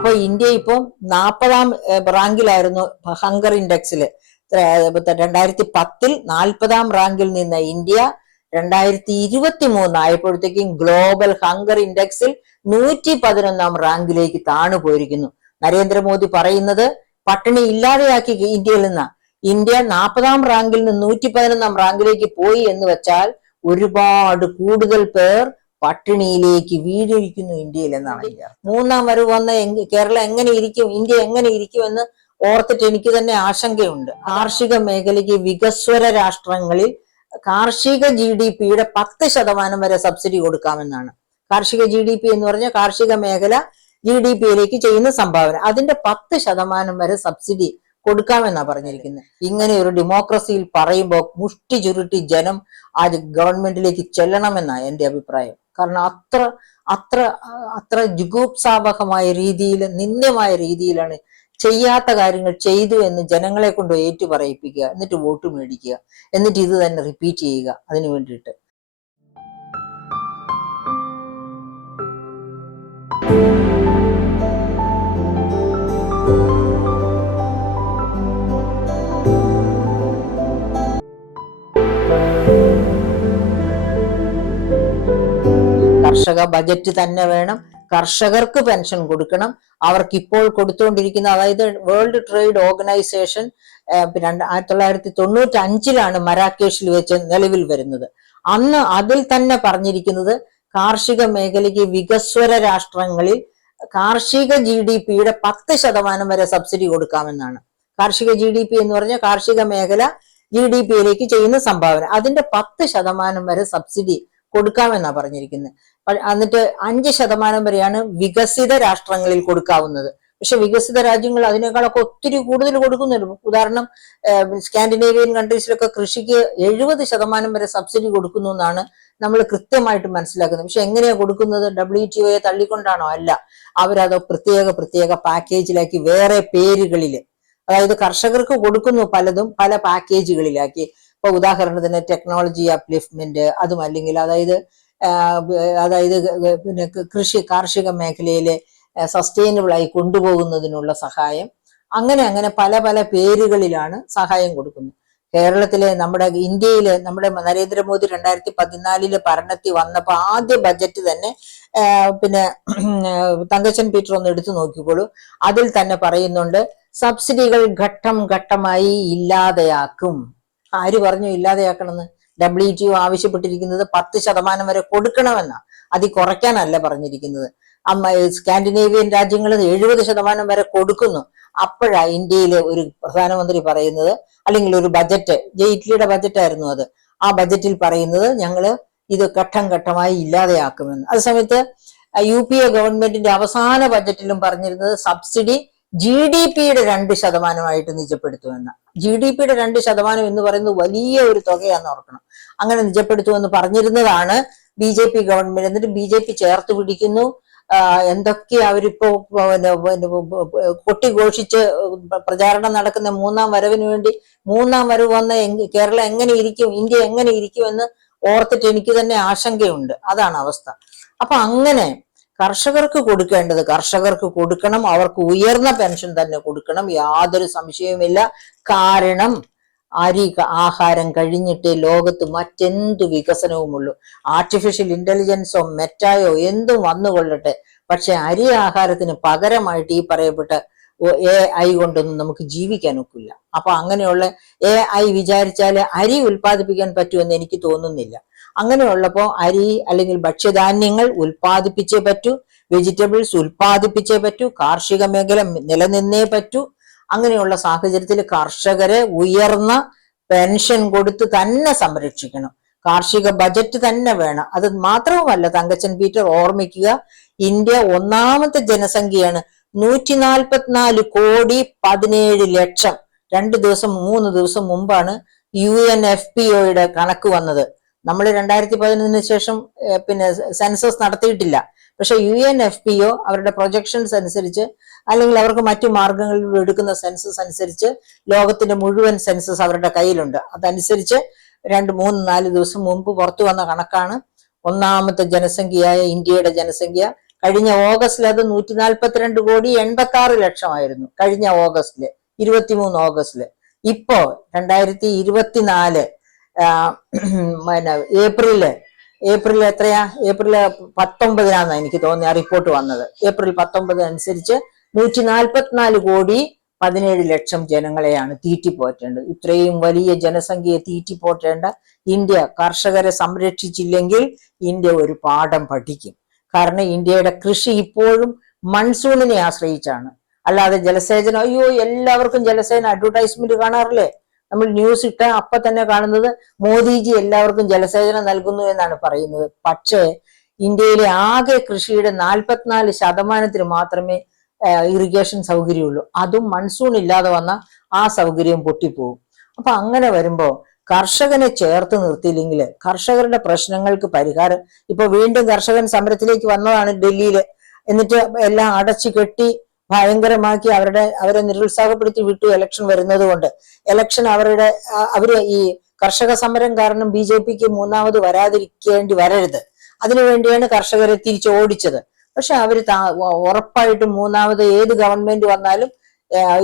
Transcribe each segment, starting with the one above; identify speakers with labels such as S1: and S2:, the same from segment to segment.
S1: അപ്പൊ ഇന്ത്യ ഇപ്പോൾ നാൽപ്പതാം റാങ്കിലായിരുന്നു ഹങ്കർ ഇൻഡെക്സിൽ രണ്ടായിരത്തി പത്തിൽ നാൽപ്പതാം റാങ്കിൽ നിന്ന് ഇന്ത്യ രണ്ടായിരത്തി ഇരുപത്തി മൂന്ന് ആയപ്പോഴത്തേക്കും ഗ്ലോബൽ ഹങ്കർ ഇൻഡെക്സിൽ നൂറ്റി പതിനൊന്നാം റാങ്കിലേക്ക് താണു പോയിരിക്കുന്നു. നരേന്ദ്രമോദി പറയുന്നത് പട്ടിണി ഇല്ലാതെയാക്കി ഇന്ത്യയിൽ നിന്ന്. ഇന്ത്യ നാൽപ്പതാം റാങ്കിൽ നിന്ന് നൂറ്റി പതിനൊന്നാം റാങ്കിലേക്ക് പോയി എന്ന് വെച്ചാൽ ഒരുപാട് കൂടുതൽ പേർ പട്ടിണിയിലേക്ക് വീഴിരിക്കുന്നു ഇന്ത്യയിൽ എന്നാണ് മൂന്നാം വരവ് വന്ന കേരളം എങ്ങനെ ഇരിക്കും ഇന്ത്യ എങ്ങനെ ഇരിക്കും എന്ന് ഓർത്തിട്ട് എനിക്ക് തന്നെ ആശങ്കയുണ്ട്. കാർഷിക മേഖലയ്ക്ക് വികസ്വര രാഷ്ട്രങ്ങളിൽ കാർഷിക ജി ഡി പിയുടെ പത്ത് ശതമാനം വരെ സബ്സിഡി കൊടുക്കാമെന്നാണ്. കാർഷിക ജി ഡി പി എന്ന് പറഞ്ഞാൽ കാർഷിക മേഖല ജി ഡി പിയിലേക്ക് ചെയ്യുന്ന സംഭാവന. അതിന്റെ പത്ത് ശതമാനം വരെ സബ്സിഡി കൊടുക്കാമെന്നാ പറഞ്ഞിരിക്കുന്നത് ഇങ്ങനെ ഒരു ഡെമോക്രസിയിൽ പറയുമ്പോൾ മുഷ്ടി ചുരുട്ടി ജനം ആ ഗവൺമെന്റിലേക്ക് ചെല്ലണമെന്നാണ് എന്റെ അഭിപ്രായം. കാരണം അത്ര അത്ര അത്ര ജുഗൂപ്സാവഹമായ രീതിയിൽ നിന്ദ്യമായ രീതിയിലാണ് ചെയ്യാത്ത കാര്യങ്ങൾ ചെയ്തു എന്ന് ജനങ്ങളെ കൊണ്ട് ഏറ്റു പറയിപ്പിക്കുക എന്നിട്ട് വോട്ട് മേടിക്കുക എന്നിട്ട് ഇത് തന്നെ റിപ്പീറ്റ് ചെയ്യുക അതിനു വേണ്ടിയിട്ട്. കർഷക ബജറ്റ് തന്നെ വേണം. കർഷകർക്ക് പെൻഷൻ കൊടുക്കണം. അവർക്ക് ഇപ്പോൾ കൊടുത്തുകൊണ്ടിരിക്കുന്ന അതായത് വേൾഡ് ട്രേഡ് ഓർഗനൈസേഷൻ രണ്ട് ആയിരത്തി തൊള്ളായിരത്തി തൊണ്ണൂറ്റി അഞ്ചിലാണ് മരാക്കേഷിൽ വെച്ച് നിലവിൽ വരുന്നത്. അന്ന് അതിൽ തന്നെ പറഞ്ഞിരിക്കുന്നത് കാർഷിക മേഖലയ്ക്ക് വികസ്വര രാഷ്ട്രങ്ങളിൽ കാർഷിക ജി ഡി പിയുടെ പത്ത് ശതമാനം വരെ സബ്സിഡി കൊടുക്കാമെന്നാണ്. കാർഷിക ജി ഡി പി എന്ന് പറഞ്ഞാൽ കാർഷിക മേഖല ജി ഡി പിയിലേക്ക് ചെയ്യുന്ന സംഭാവന. അതിന്റെ പത്ത് ശതമാനം വരെ സബ്സിഡി കൊടുക്കാമെന്നാണ് പറഞ്ഞിരിക്കുന്നത് എന്നിട്ട് അഞ്ച് ശതമാനം വരെയാണ് വികസിത രാഷ്ട്രങ്ങളിൽ കൊടുക്കാവുന്നത്. പക്ഷെ വികസിത രാജ്യങ്ങൾ അതിനേക്കാളൊക്കെ ഒത്തിരി കൂടുതൽ കൊടുക്കുന്നുണ്ട്. ഉദാഹരണം സ്കാൻഡിനേവിയൻ കൺട്രീസിലൊക്കെ കൃഷിക്ക് എഴുപത് ശതമാനം വരെ സബ്സിഡി കൊടുക്കുന്നു എന്നാണ് നമ്മൾ കൃത്യമായിട്ട് മനസ്സിലാക്കുന്നത്. പക്ഷെ എങ്ങനെയാ കൊടുക്കുന്നത്? ഡബ്ല്യു ടി ഒയെ തള്ളിക്കൊണ്ടാണോ? അല്ല. അവരത് പ്രത്യേക പ്രത്യേക പാക്കേജിലാക്കി വേറെ പേരുകളിൽ അതായത് കർഷകർക്ക് കൊടുക്കുന്നു പലതും പല പാക്കേജുകളിലാക്കി. ഇപ്പൊ ഉദാഹരണത്തിന് ടെക്നോളജി അപ്ലിഫ്റ്റ്മെന്റ് അതും അല്ലെങ്കിൽ അതായത് അതായത് പിന്നെ കൃഷി കാർഷിക മേഖലയിലെ സസ്റ്റൈനബിൾ ആയി കൊണ്ടുപോകുന്നതിനുള്ള സഹായം. അങ്ങനെ അങ്ങനെ പല പല പേരുകളിലാണ് സഹായം കൊടുക്കുന്നത്. കേരളത്തിലെ നമ്മുടെ ഇന്ത്യയിലെ നമ്മുടെ നരേന്ദ്രമോദി രണ്ടായിരത്തി പതിനാലിൽ ഭരണത്തിൽ വന്നപ്പോൾ ആദ്യ ബജറ്റ് തന്നെ പിന്നെ തങ്കച്ചൻ പീറ്റർ ഒന്ന് എടുത്തു നോക്കിക്കോളൂ. അതിൽ തന്നെ പറയുന്നുണ്ട് സബ്സിഡികൾ ഘട്ടം ഘട്ടമായി ഇല്ലാതെയാക്കും. ആര് പറഞ്ഞു ഇല്ലാതെയാക്കണമെന്ന് ഡബ്ല്യു ടി ഒ ആവശ്യപ്പെട്ടിരിക്കുന്നത് പത്ത് ശതമാനം വരെ കൊടുക്കണമെന്നാ. അത് കുറയ്ക്കാനല്ല പറഞ്ഞിരിക്കുന്നത്. അമ്മ സ്കാൻഡിനേവിയൻ രാജ്യങ്ങൾ എഴുപത് ശതമാനം വരെ കൊടുക്കുന്നു. അപ്പോഴാ ഇന്ത്യയിലെ ഒരു പ്രധാനമന്ത്രി പറയുന്നത് അല്ലെങ്കിൽ ഒരു ബജറ്റ് ജെയ്റ്റ്ലിയുടെ ബജറ്റായിരുന്നു അത്. ആ ബജറ്റിൽ പറയുന്നത് ഞങ്ങൾ ഇത് ഘട്ടം ഘട്ടമായി ഇല്ലാതെയാക്കുമെന്ന്. അതേസമയത്ത് യു പി എ ഗവൺമെന്റിന്റെ അവസാന ബജറ്റിലും പറഞ്ഞിരുന്നത് സബ്സിഡി ജി ഡി പിയുടെ രണ്ട് ശതമാനമായിട്ട് നിജപ്പെടുത്തുമെന്ന്. ജി ഡി പിയുടെ രണ്ട് ശതമാനം എന്ന് പറയുന്നത് വലിയ ഒരു തുകയാന്ന് ഓർക്കണം. അങ്ങനെ നിജപ്പെടുത്തുമെന്ന് പറഞ്ഞിരുന്നതാണ് ബി ജെ പി ഗവൺമെന്റ് എന്നിട്ട് ബി ജെ പി ചേർത്ത് പിടിക്കുന്നു. എന്തൊക്കെ അവരിപ്പോ കൊട്ടിഘോഷിച്ച് പ്രചാരണം നടക്കുന്ന മൂന്നാം വരവിന് വേണ്ടി മൂന്നാം വരവ് വന്ന കേരളം എങ്ങനെ ഇരിക്കും ഇന്ത്യ എങ്ങനെ ഇരിക്കും എന്ന് ഓർത്തിട്ട് എനിക്ക് തന്നെ ആശങ്കയുണ്ട്. അതാണ് അവസ്ഥ. അപ്പൊ അങ്ങനെ കർഷകർക്ക് കൊടുക്കേണ്ടത് കർഷകർക്ക് കൊടുക്കണം അവർക്ക് ഉയർന്ന പെൻഷൻ തന്നെ കൊടുക്കണം യാതൊരു സംശയവുമില്ല. കാരണം അരി ആഹാരം കഴിഞ്ഞിട്ടേ ലോകത്ത് മറ്റെന്ത് വികസനവുമുള്ളൂ. ആർട്ടിഫിഷ്യൽ ഇന്റലിജൻസോ മെറ്റായോ എന്തും വന്നുകൊള്ളട്ടെ. പക്ഷെ അരി ആഹാരത്തിന് പകരമായിട്ട് ഈ പറയപ്പെട്ട എ ഐ കൊണ്ടൊന്നും നമുക്ക് ജീവിക്കാൻ ഒക്കില്ല. അപ്പൊ അങ്ങനെയുള്ള എ ഐ വിചാരിച്ചാൽ അരി ഉൽപ്പാദിപ്പിക്കാൻ പറ്റുമെന്ന് എനിക്ക് തോന്നുന്നില്ല. അങ്ങനെയുള്ളപ്പോ അരി അല്ലെങ്കിൽ ഭക്ഷ്യധാന്യങ്ങൾ ഉൽപ്പാദിപ്പിച്ചേ പറ്റൂ വെജിറ്റബിൾസ് ഉൽപ്പാദിപ്പിച്ചേ പറ്റൂ കാർഷിക മേഖല നിലനിന്നേ പറ്റൂ. അങ്ങനെയുള്ള സാഹചര്യത്തിൽ കർഷകരെ ഉയർന്ന പെൻഷൻ കൊടുത്ത് തന്നെ സംരക്ഷിക്കണം. കാർഷിക ബജറ്റ് തന്നെ വേണം. അത് മാത്രവുമല്ല തങ്കച്ചൻ പീറ്റർ ഓർമ്മിക്കുക ഇന്ത്യ ഒന്നാമത്തെ ജനസംഖ്യയാണ് നൂറ്റി നാൽപ്പത്തിനാല് കോടി പതിനേഴ് ലക്ഷം. രണ്ട് ദിവസം മൂന്ന് ദിവസം മുമ്പാണ് യു എൻ എഫ് പി ഒയുടെ കണക്ക് വന്നത്. നമ്മൾ രണ്ടായിരത്തി പതിനൊന്നിന് ശേഷം പിന്നെ സെൻസസ് നടത്തിയിട്ടില്ല. പക്ഷെ U N F P O അവരുടെ പ്രൊജക്ഷൻസ് അനുസരിച്ച് അല്ലെങ്കിൽ അവർക്ക് മറ്റു മാർഗങ്ങളിലൂടെ എടുക്കുന്ന സെൻസസ് അനുസരിച്ച് ലോകത്തിന്റെ മുഴുവൻ സെൻസസ് അവരുടെ കയ്യിലുണ്ട്. അതനുസരിച്ച് രണ്ട് മൂന്ന് നാല് ദിവസം മുമ്പ് പുറത്തു വന്ന കണക്കാണ് ഒന്നാമത്തെ ജനസംഖ്യയായ ഇന്ത്യയുടെ ജനസംഖ്യ. കഴിഞ്ഞ ഓഗസ്റ്റിൽ അത് നൂറ്റി നാൽപ്പത്തിരണ്ട് കോടി എൺപത്തി ആറ് ലക്ഷമായിരുന്നു. കഴിഞ്ഞ ഓഗസ്റ്റിൽ ഇരുപത്തിമൂന്ന് ഓഗസ്റ്റിൽ. ഇപ്പോ രണ്ടായിരത്തി ഇരുപത്തിനാല് പിന്നെ ഏപ്രിൽ ഏപ്രിൽ എത്രയാ? ഏപ്രിൽ പത്തൊമ്പതിനാന്ന് എനിക്ക് തോന്നിയ റിപ്പോർട്ട് വന്നത്. ഏപ്രിൽ പത്തൊമ്പത് അനുസരിച്ച് നൂറ്റി നാൽപ്പത്തിനാല് കോടി പതിനേഴ് ലക്ഷം ജനങ്ങളെയാണ് തീറ്റിപ്പോറ്റേണ്ടത്. ഇത്രയും വലിയ ജനസംഖ്യയെ തീറ്റിപ്പോറ്റേണ്ട ഇന്ത്യ കർഷകരെ സംരക്ഷിച്ചില്ലെങ്കിൽ ഇന്ത്യ ഒരു പാഠം പഠിക്കും. കാരണം ഇന്ത്യയുടെ കൃഷി ഇപ്പോഴും മൺസൂണിനെ ആശ്രയിച്ചാണ്. അല്ലാതെ ജലസേചനം അയ്യോ എല്ലാവർക്കും ജലസേന അഡ്വർടൈസ്മെന്റ് കാണാറില്ലേ? നമ്മൾ ന്യൂസ് ഇട്ട അപ്പൊ തന്നെ കാണുന്നത് മോദിജി എല്ലാവർക്കും ജലസേചനം നൽകുന്നു എന്നാണ് പറയുന്നത്. പക്ഷേ ഇന്ത്യയിലെ ആകെ കൃഷിയുടെ നാൽപ്പത്തിനാല് ശതമാനത്തിന് മാത്രമേ ഇറിഗേഷൻ സൗകര്യമുള്ളൂ. അതും മൺസൂൺ ഇല്ലാതെ വന്ന ആ സൗകര്യം പൊട്ടിപ്പോകും അപ്പൊ അങ്ങനെ വരുമ്പോ കർഷകനെ ചേർത്ത് നിർത്തിയില്ലെങ്കിൽ കർഷകരുടെ പ്രശ്നങ്ങൾക്ക് പരിഹാരം ഇപ്പൊ വീണ്ടും കർഷകൻ സമരത്തിലേക്ക് വന്നതാണ് ഡൽഹിയിൽ എന്നിട്ട് എല്ലാം അടച്ചു കെട്ടി ഭയങ്കരമാക്കി അവരുടെ അവരെ നിരുത്സാഹപ്പെടുത്തി വിട്ടു ഇലക്ഷൻ വരുന്നത് കൊണ്ട് ഇലക്ഷൻ അവരുടെ അവർ ഈ കർഷക സമരം കാരണം ബി ജെ പിക്ക് മൂന്നാമത് വരാതിരിക്കേണ്ടി വരരുത്. അതിനുവേണ്ടിയാണ് കർഷകരെ തിരിച്ചു ഓടിച്ചത് പക്ഷെ അവർ ഉറപ്പായിട്ടും മൂന്നാമത് ഏത് ഗവൺമെന്റ് വന്നാലും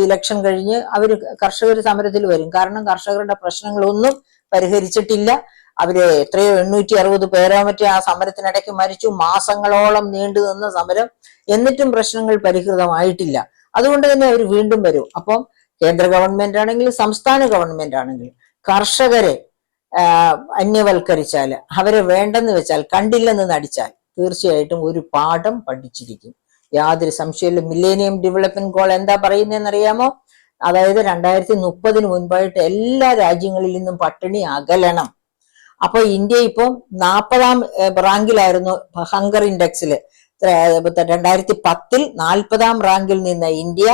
S1: ഇലക്ഷൻ കഴിഞ്ഞ് അവർ കർഷകർ സമരത്തിൽ വരും. കാരണം കർഷകരുടെ പ്രശ്നങ്ങളൊന്നും പരിഹരിച്ചിട്ടില്ല. അവർ എത്രയോ എണ്ണൂറ്റി അറുപത് പേരോ മറ്റേ ആ സമരത്തിനിടയ്ക്ക് മരിച്ചു. മാസങ്ങളോളം നീണ്ടു നിന്ന സമരം. എന്നിട്ടും പ്രശ്നങ്ങൾ പരിഹൃതമായിട്ടില്ല. അതുകൊണ്ട് തന്നെ അവർ വീണ്ടും വരും. അപ്പം കേന്ദ്ര ഗവൺമെന്റ് ആണെങ്കിലും സംസ്ഥാന ഗവൺമെന്റ് ആണെങ്കിലും കർഷകരെ അന്യവൽക്കരിച്ചാൽ അവരെ വേണ്ടെന്ന് വെച്ചാൽ കണ്ടില്ലെന്ന് നടിച്ചാൽ തീർച്ചയായിട്ടും ഒരു പാഠം പഠിച്ചിരിക്കും. യാതൊരു സംശയമില്ല മില്ലേനിയം ഡെവലപ്മെന്റ് ഗോൾ എന്താ പറയുന്നതെന്ന് അറിയാമോ അതായത് രണ്ടായിരത്തി മുപ്പതിന് മുൻപായിട്ട് എല്ലാ രാജ്യങ്ങളിൽ നിന്നും പട്ടിണി അകലണം. അപ്പൊ ഇന്ത്യ ഇപ്പം നാൽപ്പതാം റാങ്കിലായിരുന്നു ഹങ്കർ ഇൻഡെക്സിൽ രണ്ടായിരത്തി പത്തിൽ നാൽപ്പതാം റാങ്കിൽ നിന്ന് ഇന്ത്യ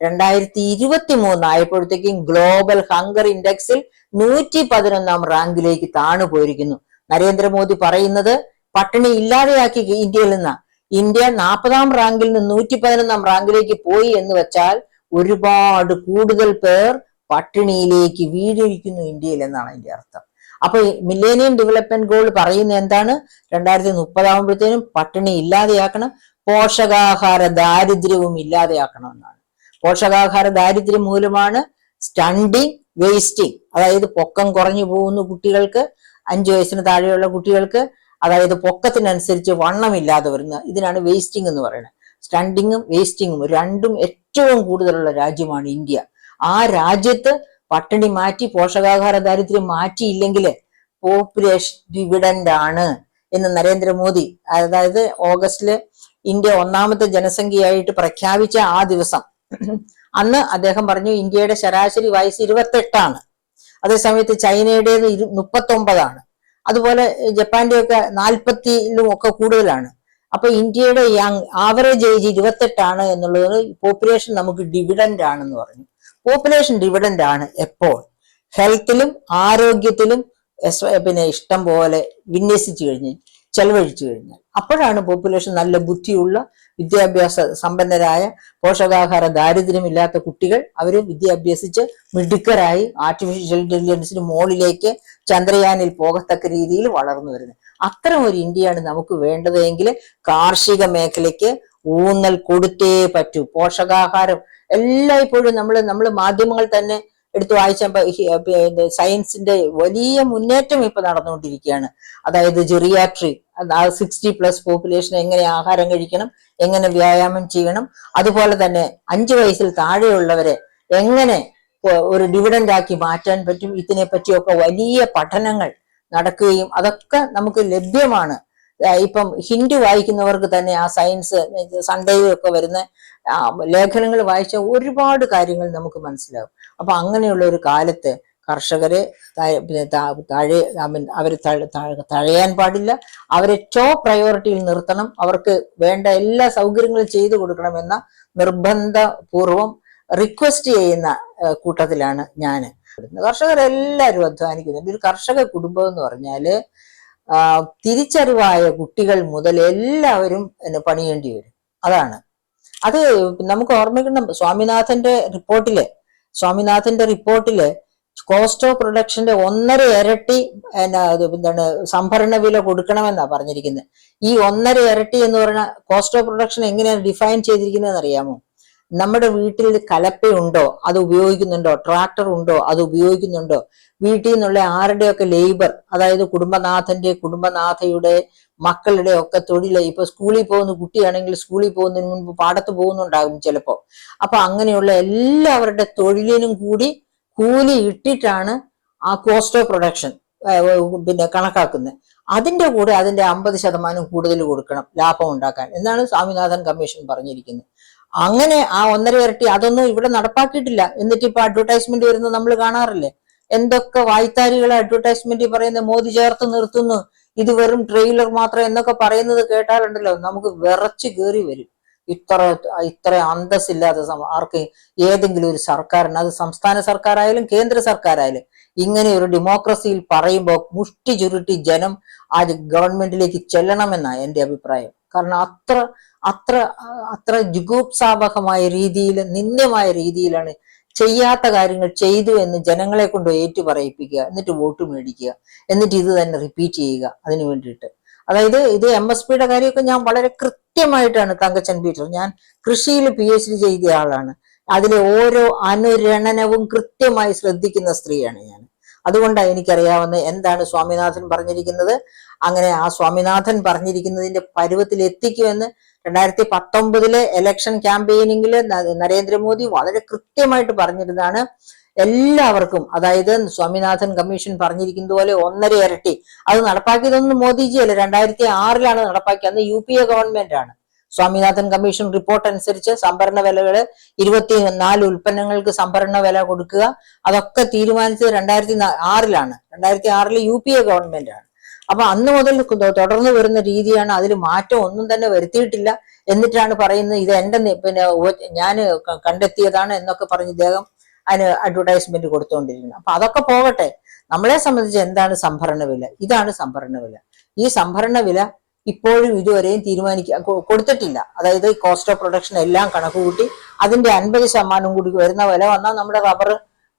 S1: രണ്ടായിരത്തി ഇരുപത്തി മൂന്ന് ആയപ്പോഴത്തേക്കും ഗ്ലോബൽ ഹങ്കർ ഇൻഡെക്സിൽ നൂറ്റി പതിനൊന്നാം റാങ്കിലേക്ക് താണു പോയിരിക്കുന്നു. നരേന്ദ്രമോദി പറയുന്നത് പട്ടിണി ഇല്ലാതെയാക്കി ഇന്ത്യയിൽ നിന്ന്. ഇന്ത്യ നാൽപ്പതാം റാങ്കിൽ നിന്ന് നൂറ്റി പതിനൊന്നാം റാങ്കിലേക്ക് പോയി എന്ന് വെച്ചാൽ ഒരുപാട് കൂടുതൽ പേർ പട്ടിണിയിലേക്ക് വീഴിരിക്കുന്നു ഇന്ത്യയിൽ എന്നാണ് അതിന്റെ അർത്ഥം. അപ്പൊ മില്ലേനിയം ഡെവലപ്മെന്റ് ഗോൾ പറയുന്ന എന്താണ്? രണ്ടായിരത്തി മുപ്പതാകുമ്പോഴത്തേനും പട്ടിണി ഇല്ലാതെയാക്കണം പോഷകാഹാര ദാരിദ്ര്യവും ഇല്ലാതെയാക്കണം എന്നാണ്. പോഷകാഹാര ദാരിദ്ര്യം മൂലമാണ് സ്റ്റണ്ടിങ് വേസ്റ്റിങ് അതായത് പൊക്കം കുറഞ്ഞു പോകുന്ന കുട്ടികൾക്ക് അഞ്ചു വയസ്സിന് താഴെയുള്ള കുട്ടികൾക്ക് അതായത് പൊക്കത്തിനനുസരിച്ച് വണ്ണമില്ലാതെ വരുന്ന ഇതിനാണ് വേസ്റ്റിംഗ് എന്ന് പറയുന്നത്. സ്റ്റണ്ടിങ്ങും വേസ്റ്റിങ്ങും രണ്ടും ഏറ്റവും കൂടുതലുള്ള രാജ്യമാണ് ഇന്ത്യ. ആ രാജ്യത്ത് പട്ടിണി മാറ്റി പോഷകാഹാര ദാരിദ്ര്യം മാറ്റിയില്ലെങ്കിൽ പോപ്പുലേഷൻ ഡിവിഡൻഡ് ആണ് എന്ന് നരേന്ദ്രമോദി അതായത് ഓഗസ്റ്റിൽ ഇന്ത്യ ഒന്നാമത്തെ ജനസംഖ്യയായിട്ട് പ്രഖ്യാപിച്ച ആ ദിവസം. അന്ന് അദ്ദേഹം പറഞ്ഞു ഇന്ത്യയുടെ ശരാശരി വയസ്സ് ഇരുപത്തെട്ടാണ്. അതേസമയത്ത് ചൈനയുടേത് ഇരു മുപ്പത്തൊമ്പതാണ്. അതുപോലെ ജപ്പാന്റെ ഒക്കെ നാൽപ്പത്തിലും ഒക്കെ കൂടുതലാണ്. അപ്പൊ ഇന്ത്യയുടെ യങ് ആവറേജ് ഏജ് ഇരുപത്തെട്ടാണ് എന്നുള്ളത് പോപ്പുലേഷൻ നമുക്ക് ഡിവിഡൻഡ് ആണെന്ന് പറഞ്ഞു. പോപ്പുലേഷൻ ഡിവിഡന്റ് ആണ് എപ്പോൾ? ഹെൽത്തിലും ആരോഗ്യത്തിലും പിന്നെ ഇഷ്ടം പോലെ വിന്യസിച്ചു കഴിഞ്ഞ് ചെലവഴിച്ചു കഴിഞ്ഞാൽ അപ്പോഴാണ് പോപ്പുലേഷൻ നല്ല ബുദ്ധിയുള്ള വിദ്യാഭ്യാസ സമ്പന്നരായ പോഷകാഹാര ദാരിദ്ര്യമില്ലാത്ത കുട്ടികൾ അവർ വിദ്യ അഭ്യസിച്ച് മിടുക്കരായി ആർട്ടിഫിഷ്യൽ ഇന്റലിജൻസിന് മുകളിലേക്ക് ചന്ദ്രയാനിൽ പോകത്തക്ക രീതിയിൽ വളർന്നു വരുന്നത്. അത്തരം ഒരു ഇന്ത്യയാണ് നമുക്ക് വേണ്ടതെങ്കിൽ കാർഷിക മേഖലയ്ക്ക് ഊന്നൽ കൊടുത്തേ പറ്റൂ. പോഷകാഹാരം എല്ലായ്പ്പോഴും നമ്മൾ നമ്മൾ മാധ്യമങ്ങൾ തന്നെ എടുത്തു വായിച്ച സയൻസിന്റെ വലിയ മുന്നേറ്റം ഇപ്പൊ നടന്നുകൊണ്ടിരിക്കുകയാണ്. അതായത് ജെറിയാട്രി സിക്സ്റ്റി പ്ലസ് പോപ്പുലേഷൻ എങ്ങനെ ആഹാരം കഴിക്കണം എങ്ങനെ വ്യായാമം ചെയ്യണം അതുപോലെ തന്നെ അഞ്ചു വയസ്സിൽ താഴെയുള്ളവരെ എങ്ങനെ ഒരു ഡിവിഡന്റ് ആക്കി മാറ്റാൻ പറ്റും ഇതിനെ പറ്റിയൊക്കെ വലിയ പഠനങ്ങൾ നടക്കുകയും അതൊക്കെ നമുക്ക് ലഭ്യമാണ്. ഇപ്പം ഹിന്ദു വായിക്കുന്നവർക്ക് തന്നെ ആ സയൻസ് സൺഡേ ഒക്കെ വരുന്ന ലേഖനങ്ങൾ വായിച്ച ഒരുപാട് കാര്യങ്ങൾ നമുക്ക് മനസ്സിലാവും. അപ്പൊ അങ്ങനെയുള്ള ഒരു കാലത്ത് കർഷകരെ താഴെ അവർ തഴയാൻ പാടില്ല. അവരെ ടോപ്പ് പ്രയോറിറ്റിയിൽ നിർത്തണം. അവർക്ക് വേണ്ട എല്ലാ സൗകര്യങ്ങളും ചെയ്തു കൊടുക്കണമെന്ന നിർബന്ധപൂർവം റിക്വസ്റ്റ് ചെയ്യുന്ന കൂട്ടത്തിലാണ് ഞാൻ കർഷകരെല്ലാവരും അധ്വാനിക്കുന്നുണ്ട്. ഒരു കർഷക കുടുംബം എന്ന് പറഞ്ഞാൽ തിരിച്ചറിവായ കുട്ടികൾ മുതൽ എല്ലാവരും എന്നെ പണിയേണ്ടി വരും. അതാണ്. അത് നമുക്ക് ഓർമ്മിക്കണം സ്വാമിനാഥന്റെ റിപ്പോർട്ടിൽ സ്വാമിനാഥന്റെ റിപ്പോർട്ടിൽ കോസ്റ്റ് ഓഫ് പ്രൊഡക്ഷന്റെ ഒന്നര ഇരട്ടി എന്താണ് സംഭരണ വില കൊടുക്കണമെന്നാ പറഞ്ഞിരിക്കുന്നത്. ഈ ഒന്നര ഇരട്ടി എന്ന് പറഞ്ഞ കോസ്റ്റ് ഓഫ് പ്രൊഡക്ഷൻ എങ്ങനെയാണ് ഡിഫൈൻ ചെയ്തിരിക്കുന്നതെന്ന് അറിയാമോ? നമ്മുടെ വീട്ടിൽ കലപ്പയുണ്ടോ? അത് ഉപയോഗിക്കുന്നുണ്ടോ? ട്രാക്ടർ ഉണ്ടോ? അത് ഉപയോഗിക്കുന്നുണ്ടോ? വീട്ടിൽ നിന്നുള്ള ആരുടെയൊക്കെ ലേബർ അതായത് കുടുംബനാഥന്റെ കുടുംബനാഥയുടെ മക്കളുടെ ഒക്കെ തൊഴിൽ ഇപ്പൊ സ്കൂളിൽ പോകുന്ന കുട്ടിയാണെങ്കിൽ സ്കൂളിൽ പോകുന്നതിന് മുൻപ് പാടത്ത് പോകുന്നുണ്ടാകും ചിലപ്പോ. അപ്പൊ അങ്ങനെയുള്ള എല്ലാവരുടെ തൊഴിലിനും കൂടി കൂലി ഇട്ടിട്ടാണ് ആ കോസ്റ്റ് ഓഫ് പ്രൊഡക്ഷൻ പിന്നെ കണക്കാക്കുന്നത്. അതിന്റെ കൂടെ അതിന്റെ അമ്പത് ശതമാനം കൂടുതൽ കൊടുക്കണം ലാഭം ഉണ്ടാക്കാൻ എന്നാണ് സ്വാമിനാഥൻ കമ്മീഷൻ പറഞ്ഞിരിക്കുന്നത്. അങ്ങനെ ആ ഒന്നര ഇരട്ടി അതൊന്നും ഇവിടെ നടപ്പാക്കിയിട്ടില്ല. എന്നിട്ട് ഇപ്പൊ അഡ്വർടൈസ്മെന്റ് വരുന്നത് നമ്മൾ കാണാറില്ലേ? എന്തൊക്കെ വായ്ത്താരികളെ അഡ്വർടൈസ്മെന്റ് പറയുന്നത് മോദി ചേർത്ത് നിർത്തുന്നു ഇത് വെറും ട്രെയിലർ മാത്രം എന്നൊക്കെ പറയുന്നത് കേട്ടാലുണ്ടല്ലോ നമുക്ക് വിറച്ച് കയറി വരും. ഇത്ര ഇത്ര അന്തസ്സില്ലാത്ത ആർക്ക് ഏതെങ്കിലും ഒരു സർക്കാരിന് അത് സംസ്ഥാന സർക്കാരായാലും കേന്ദ്ര സർക്കാരായാലും ഇങ്ങനെ ഒരു ഡെമോക്രസിയിൽ പറയുമ്പോൾ മുഷ്ടി ചുരുട്ടി ജനം ആ ഗവൺമെന്റിലേക്ക് ചെല്ലണമെന്നാണ് എന്റെ അഭിപ്രായം. കാരണം അത്ര അത്ര അത്ര ജുഗൂപ്സാവഹമായ രീതിയിൽ നിന്ദ്യമായ രീതിയിലാണ് ചെയ്യാത്ത കാര്യങ്ങൾ ചെയ്തു എന്ന് ജനങ്ങളെ കൊണ്ട് ഏറ്റു പറയിപ്പിക്കുക എന്നിട്ട് വോട്ട് മേടിക്കുക എന്നിട്ട് ഇത് തന്നെ റിപ്പീറ്റ് ചെയ്യുക അതിനു വേണ്ടിയിട്ട്. അതായത് ഇത് എം എസ് പിയുടെ കാര്യമൊക്കെ ഞാൻ വളരെ കൃത്യമായിട്ടാണ് തങ്കച്ചൻ പീറ്റർ. ഞാൻ കൃഷിയിൽ പി എച്ച് ഡി ചെയ്ത ആളാണ്. അതിലെ ഓരോ അനുരണനവും കൃത്യമായി ശ്രദ്ധിക്കുന്ന സ്ത്രീയാണ് ഞാൻ. അതുകൊണ്ടാണ് എനിക്കറിയാവുന്ന എന്താണ് സ്വാമിനാഥൻ പറഞ്ഞിരിക്കുന്നത്. അങ്ങനെ ആ സ്വാമിനാഥൻ പറഞ്ഞിരിക്കുന്നതിന്റെ പരുവത്തിൽ എത്തിക്കുമെന്ന് രണ്ടായിരത്തി പത്തൊമ്പതിലെ ഇലക്ഷൻ ക്യാമ്പയിനിങ്ങിൽ നരേന്ദ്രമോദി വളരെ കൃത്യമായിട്ട് പറഞ്ഞിരുന്നതാണ് എല്ലാവർക്കും അതായത് സ്വാമിനാഥൻ കമ്മീഷൻ പറഞ്ഞിരിക്കുന്നത് പോലെ ഒന്നര ഇരട്ടി. അത് നടപ്പാക്കിയതൊന്നും മോദിജി അല്ല. രണ്ടായിരത്തി ആറിലാണ് നടപ്പാക്കിയത്. അന്ന് യു പി എ ഗവൺമെന്റ് ആണ്. സ്വാമിനാഥൻ കമ്മീഷൻ റിപ്പോർട്ട് അനുസരിച്ച് സംഭരണ വിലകൾ ഇരുപത്തി നാല് ഉൽപ്പന്നങ്ങൾക്ക് സംഭരണ വില കൊടുക്കുക. അതൊക്കെ തീരുമാനിച്ചത് രണ്ടായിരത്തി ആറിലാണ്. രണ്ടായിരത്തി ആറിൽ യു പി എ ഗവൺമെന്റ് ആണ്. അപ്പൊ അന്ന് മുതൽ തുടർന്ന് വരുന്ന രീതിയാണ് അതിൽ മാറ്റം ഒന്നും തന്നെ വരുത്തിയിട്ടില്ല എന്നിട്ടാണ് പറയുന്നത് ഇത് എന്റെ പിന്നെ ഞാൻ കണ്ടെത്തിയതാണ് എന്നൊക്കെ പറഞ്ഞ് ഇദ്ദേഹം അതിന് അഡ്വർടൈസ്മെന്റ് കൊടുത്തുകൊണ്ടിരിക്കുന്നത് അപ്പൊ അതൊക്കെ പോകട്ടെ. നമ്മളെ സംബന്ധിച്ച് എന്താണ് സംഭരണ വില? ഇതാണ് സംഭരണ വില. ഈ സംഭരണ വില ഇപ്പോഴും ഇതുവരെയും തീരുമാനിക്കാൻ കൊടുത്തിട്ടില്ല. അതായത് കോസ്റ്റ് ഓഫ് പ്രൊഡക്ഷൻ എല്ലാം കണക്ക് കൂട്ടി അതിന്റെ അൻപത് ശതമാനം കൂടി വരുന്ന വില വന്നാൽ നമ്മുടെ റബ്ബർ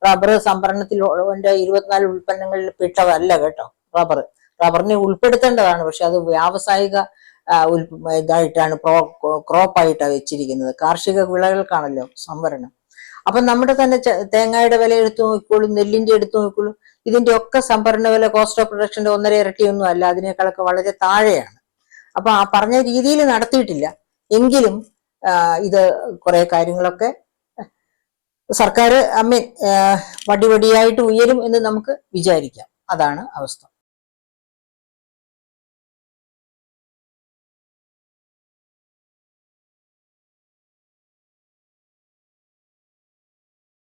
S1: റബ്ബർ സംഭരണത്തിൽ ഇരുപത്തിനാല് ഉൽപ്പന്നങ്ങളിൽ പെട്ടതല്ല കേട്ടോ റബ്ബർ. റബ്ബറിനെ ഉൾപ്പെടുത്തേണ്ടതാണ്. പക്ഷെ അത് വ്യാവസായിക ഇതായിട്ടാണ് പ്രോ ക്രോപ്പായിട്ടാണ് വെച്ചിരിക്കുന്നത്. കാർഷിക വിളകൾക്കാണല്ലോ സംവരണം. അപ്പൊ നമ്മുടെ തന്നെ തേങ്ങയുടെ വില എടുത്തു നോക്കിക്കോളും നെല്ലിന്റെ എടുത്തു നോക്കിക്കോളും. ഇതിന്റെ ഒക്കെ സംഭരണ വില കോസ്റ്റ് ഓഫ് പ്രൊഡക്ഷന്റെ ഒന്നര ഇരട്ടിയൊന്നും അല്ല. അതിനേക്കാളൊക്കെ വളരെ താഴെയാണ്. അപ്പൊ ആ പറഞ്ഞ രീതിയിൽ നടത്തിയിട്ടില്ല. എങ്കിലും ഇത് കുറെ കാര്യങ്ങളൊക്കെ സർക്കാർ ഐ വടിവടിയായിട്ട് ഉയരും എന്ന് നമുക്ക് വിചാരിക്കാം. അതാണ് അവസ്ഥ.